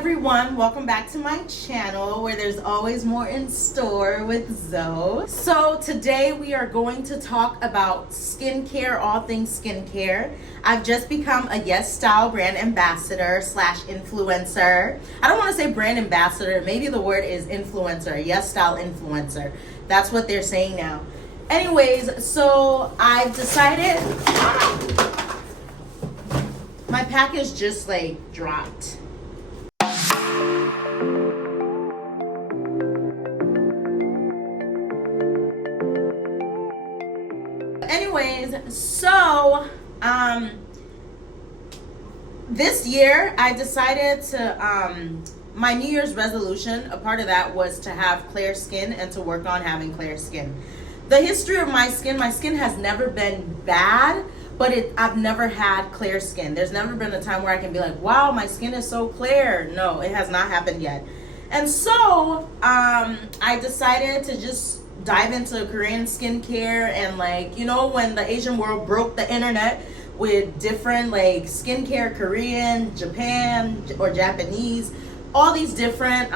everyone, welcome back to my channel where there's always more in store with Zoe. So today we are going to talk about skincare, all things skincare. I've just become a Yes Style brand ambassador slash influencer. I don't want to say brand ambassador, maybe the word is influencer, Yes Style influencer. That's what they're saying now. Anyways, so I've decided, my package just like dropped. Anyways, so this year I decided to my New Year's resolution, a part of that was to have clear skin and to work on having clear skin. The history of my skin has never been bad, but I've never had clear skin. There's never been a time where I can be like, wow, my skin is so clear. No, it has not happened yet. And so I decided to just dive into Korean skincare, and like, you know, when the Asian world broke the internet with different like skincare, Korean, Japan, or Japanese, all these different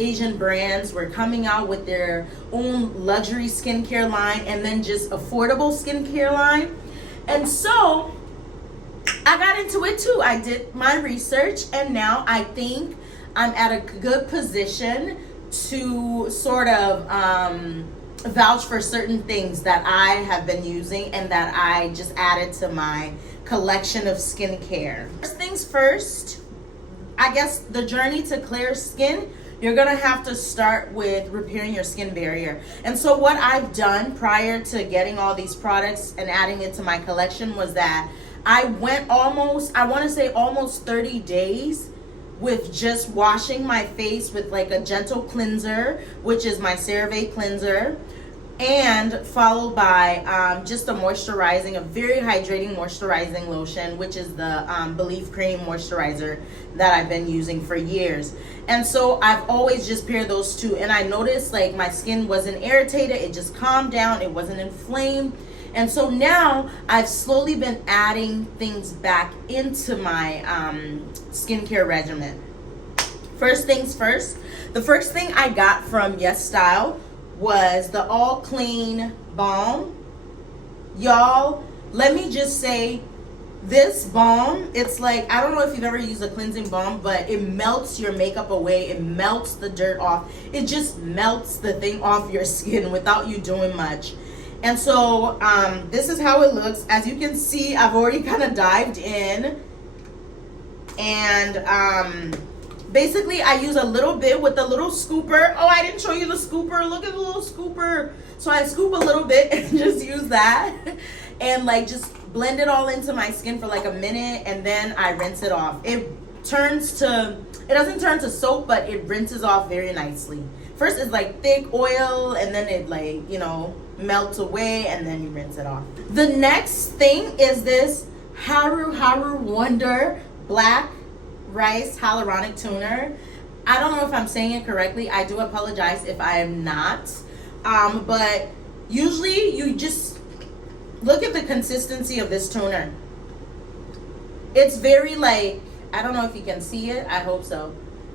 Asian brands were coming out with their own luxury skincare line and then just affordable skincare line. And so I got into it too. I did my research, and now I think I'm at a good position to sort of vouch for certain things that I have been using and that I just added to my collection of skincare. First things first, I guess the journey to clear skin, you're gonna have to start with repairing your skin barrier. And so what I've done prior to getting all these products and adding it to my collection was that I went almost 30 days with just washing my face with like a gentle cleanser, which is my CeraVe cleanser, and followed by just a very hydrating moisturizing lotion, which is the Belief Cream moisturizer that I've been using for years. And so I've always just paired those two, and I noticed like my skin wasn't irritated, it just calmed down, it wasn't inflamed. And so now I've slowly been adding things back into my skincare regimen. First things first, the first thing I got from Yes Style was the All Clean Balm. Y'all, let me just say, this balm, it's like, I don't know if you've ever used a cleansing balm, but it melts your makeup away, it melts the dirt off, it just melts the thing off your skin without you doing much. And so this is how it looks. As you can see, I've already kind of dived in, and basically I use a little bit with the little scooper. Oh, I didn't show you the scooper. Look at the little scooper. So I scoop a little bit and just use that and like just blend it all into my skin for like a minute, and then I rinse it off. It doesn't turn to soap, but it rinses off very nicely. First it's like thick oil, and then it like, you know, melts away, and then you rinse it off. The next thing is this Haruharu Wonder Black Rice Hyaluronic Toner. I don't know if I'm saying it correctly. I do apologize if I am not. But usually you just look at the consistency of this toner. It's very like, I don't know if you can see it. I hope so.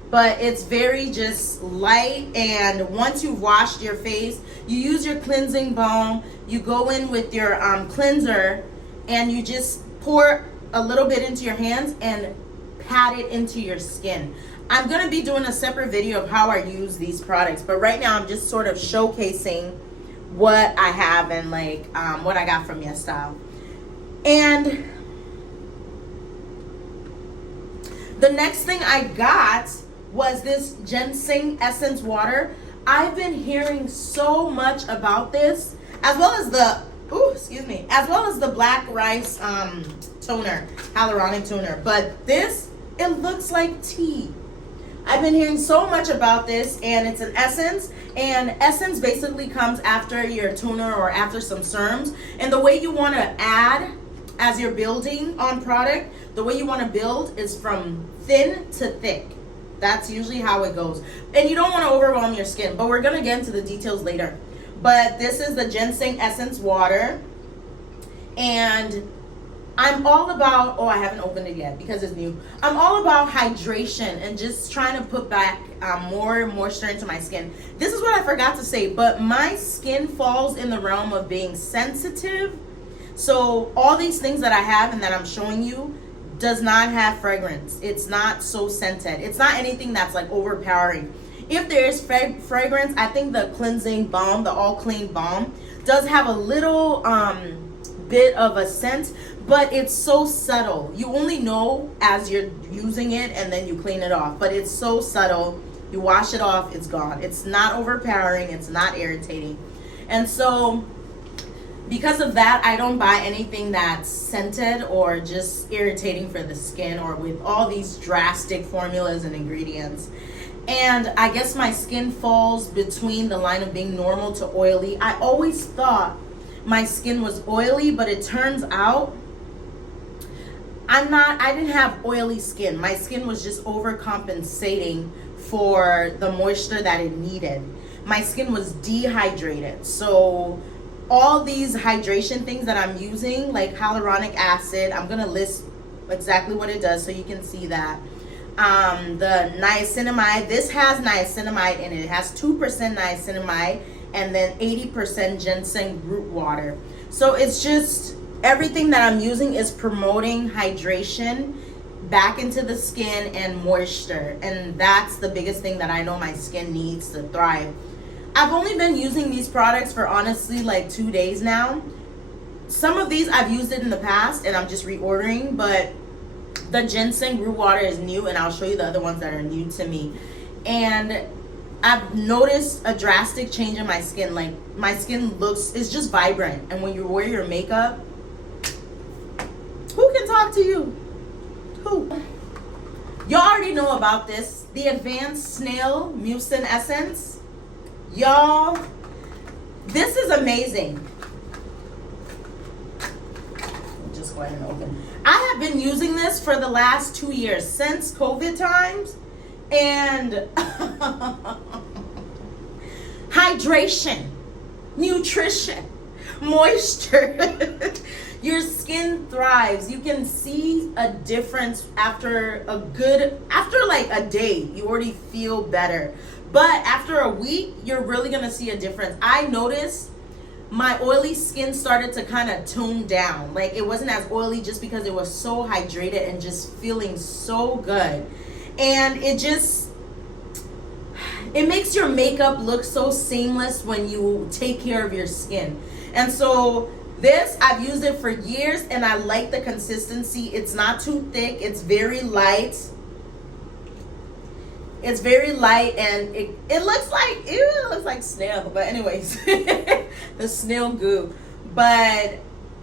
But it's very just light, and once you've washed your face, you use your cleansing balm, you go in with your cleanser, and you just pour a little bit into your hands and pat it into your skin. I'm going to be doing a separate video of how I use these products, but right now I'm just sort of showcasing what I have and like what I got from Yes Style. And the next thing I got was this Ginseng essence water. I've been hearing so much about this, as well as the black rice toner, hyaluronic toner. But this, it looks like tea. I've been hearing so much about this, and it's an essence, and essence basically comes after your toner or after some serums. And the way you want to add, as you're building on product, the way you want to build is from thin to thick. That's usually how it goes. And you don't want to overwhelm your skin, but we're going to get into the details later. But this is the Ginseng Essence Water. And I'm all about, oh, I haven't opened it yet because it's new. I'm all about hydration and just trying to put back more moisture into my skin. This is what I forgot to say, but my skin falls in the realm of being sensitive. So all these things that I have and that I'm showing you does not have fragrance. It's not so scented. It's not anything that's like overpowering. If there's fragrance, I think the cleansing balm, the all clean balm, does have a little bit of a scent, but it's so subtle. You only know as you're using it and then you clean it off, but it's so subtle. You wash it off, it's gone. It's not overpowering, it's not irritating. And so because of that, I don't buy anything that's scented or just irritating for the skin or with all these drastic formulas and ingredients. And I guess my skin falls between the line of being normal to oily. I always thought my skin was oily, but it turns out I didn't have oily skin. My skin was just overcompensating for the moisture that it needed. My skin was dehydrated. So all these hydration things that I'm using, like hyaluronic acid, I'm gonna list exactly what it does so you can see that. The niacinamide, this has niacinamide in it. It has 2% niacinamide and then 80% ginseng root water. So it's just everything that I'm using is promoting hydration back into the skin and moisture. And that's the biggest thing that I know my skin needs to thrive. I've only been using these products for honestly like 2 days now. Some of these I've used it in the past and I'm just reordering, but the ginseng root water is new and I'll show you the other ones that are new to me. And I've noticed a drastic change in my skin. Like my skin it's just vibrant. And when you wear your makeup, who can talk to you? Who? Y'all already know about this. The Advanced Snail Mucin Essence. Y'all, this is amazing. Just go ahead and open. I have been using this for the last 2 years, since COVID times. And hydration, nutrition, moisture. Your skin thrives. You can see a difference after like a day. You already feel better. But after a week, you're really gonna see a difference. I noticed my oily skin started to kind of tone down. Like it wasn't as oily just because it was so hydrated and just feeling so good. And it makes your makeup look so seamless when you take care of your skin. And so this, I've used it for years and I like the consistency. It's not too thick. It's very light. It's very light and it looks like, ew, it looks like snail. But anyways, the snail goo. But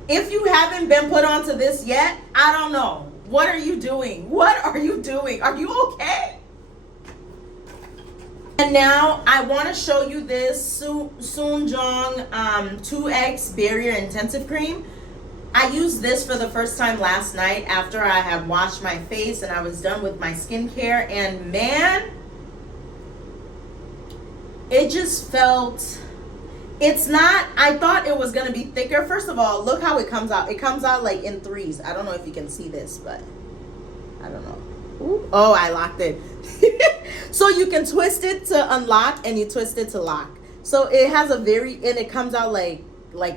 if you haven't been put onto this yet, I don't know. What are you doing? What are you doing? Are you okay? And now I want to show you this Jung 2X Barrier Intensive Cream. I used this for the first time last night after I had washed my face and I was done with my skincare. And man, it just felt, it's not, I thought it was going to be thicker. First of all, look how it comes out. It comes out like in threes. I don't know if you can see this, but I don't know. Ooh. Oh, I locked it. So you can twist it to unlock and you twist it to lock. So it has and it comes out like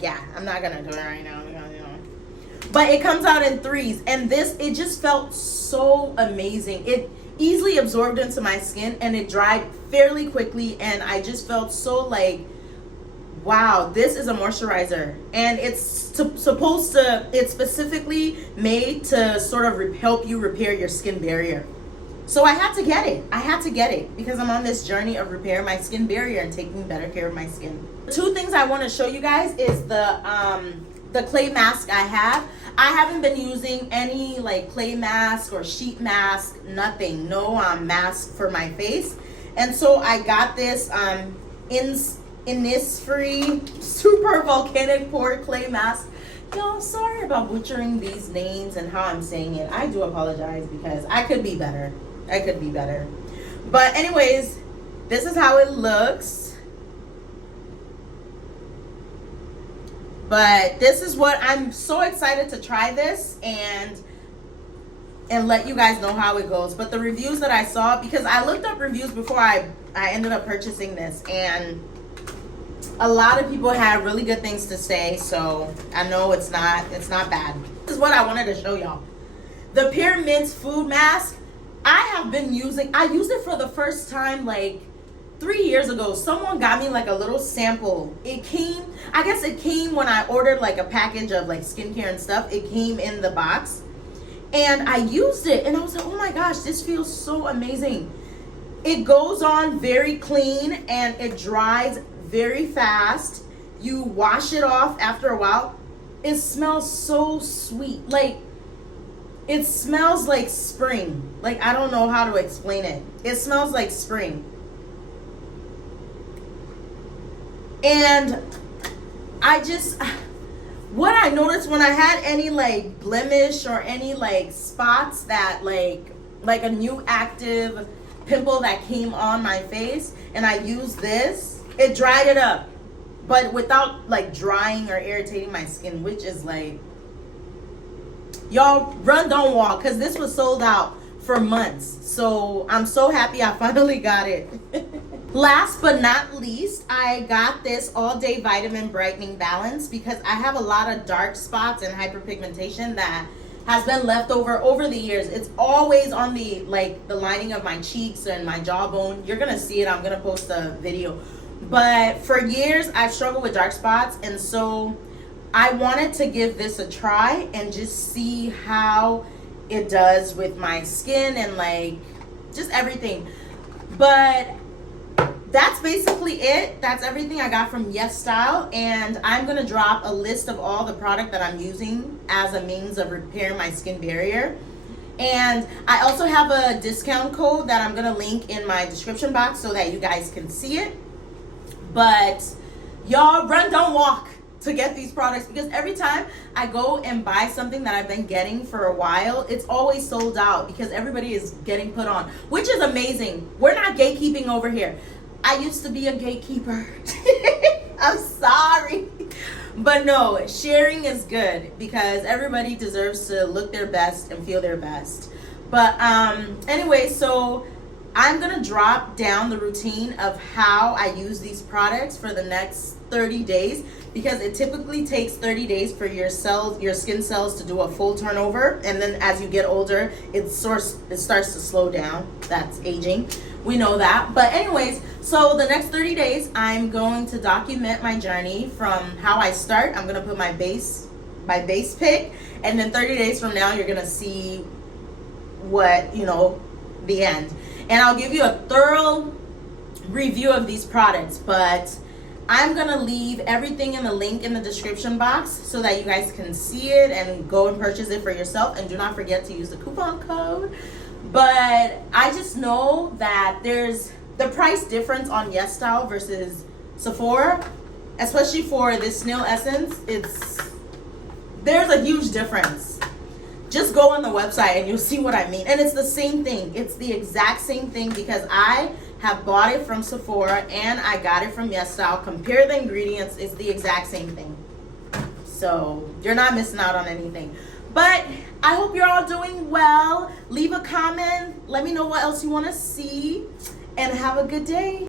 yeah, I'm not going to do it right now. But it comes out in threes. And this, it just felt so amazing. It easily absorbed into my skin and it dried fairly quickly. And I just felt so like, wow, this is a moisturizer. And it's specifically made to sort of help you repair your skin barrier. So I had to get it. I had to get it because I'm on this journey of repairing my skin barrier and taking better care of my skin. Two things I want to show you guys is the clay mask I have. I haven't been using any like clay mask or sheet mask, nothing, no mask for my face. And so I got this Innisfree Super Volcanic Pore Clay Mask. Y'all, sorry about butchering these names and how I'm saying it. I do apologize because I could be better. I could be better. But anyways, this is how it looks. But this is what I'm so excited to try this and let you guys know how it goes. But the reviews that I saw, because I looked up reviews before I ended up purchasing this, and a lot of people had really good things to say, so I know it's not bad. This is what I wanted to show y'all. The Pear-mint food mask, I used it for the first time like 3 years ago. Someone got me like a little sample. I guess it came when I ordered like a package of like skincare and stuff. It came in the box. And I used it and I was like, oh my gosh, this feels so amazing. It goes on very clean and it dries very fast. You wash it off after a while. It smells so sweet. Like, it smells like spring. Like, I don't know how to explain it. It smells like spring. And what I noticed when I had any like blemish or any like spots that like a new active pimple that came on my face, and I used this, it dried it up, but without like drying or irritating my skin, which is like, y'all run, don't walk, because this was sold out for months. So I'm so happy I finally got it. Last but not least, I got this all-day vitamin brightening balance because I have a lot of dark spots and hyperpigmentation that has been left over the years. It's always on the lining of my cheeks and my jawbone. You're gonna see it. I'm gonna post a video. But for years, I've struggled with dark spots, and so I wanted to give this a try and just see how it does with my skin and like just everything. But that's basically it. That's everything I got from Yes Style, and I'm gonna drop a list of all the product that I'm using as a means of repairing my skin barrier. And I also have a discount code that I'm gonna link in my description box so that you guys can see it. But y'all run, don't walk to get these products, because every time I go and buy something that I've been getting for a while, it's always sold out because everybody is getting put on, which is amazing. We're not gatekeeping over here. I used to be a gatekeeper. I'm sorry. But no, sharing is good because everybody deserves to look their best and feel their best. But anyway, so I'm gonna drop down the routine of how I use these products for the next 30 days, because it typically takes 30 days for your skin cells to do a full turnover, and then as you get older, it starts to slow down. That's aging. We know that. But anyways, so the next 30 days, I'm going to document my journey from how I start. I'm gonna put my base pick, and then 30 days from now, you're gonna see what, the end. And I'll give you a thorough review of these products, but I'm gonna leave everything in the link in the description box so that you guys can see it and go and purchase it for yourself. And do not forget to use the coupon code. But I just know that there's the price difference on Yes Style versus Sephora, especially for this Snail essence. There's a huge difference. Just go on the website and you'll see what I mean. And it's the same thing. It's the exact same thing because I have bought it from Sephora and I got it from Yes Style. Compare the ingredients. It's the exact same thing. So you're not missing out on anything. But I hope you're all doing well. Leave a comment. Let me know what else you want to see. And have a good day.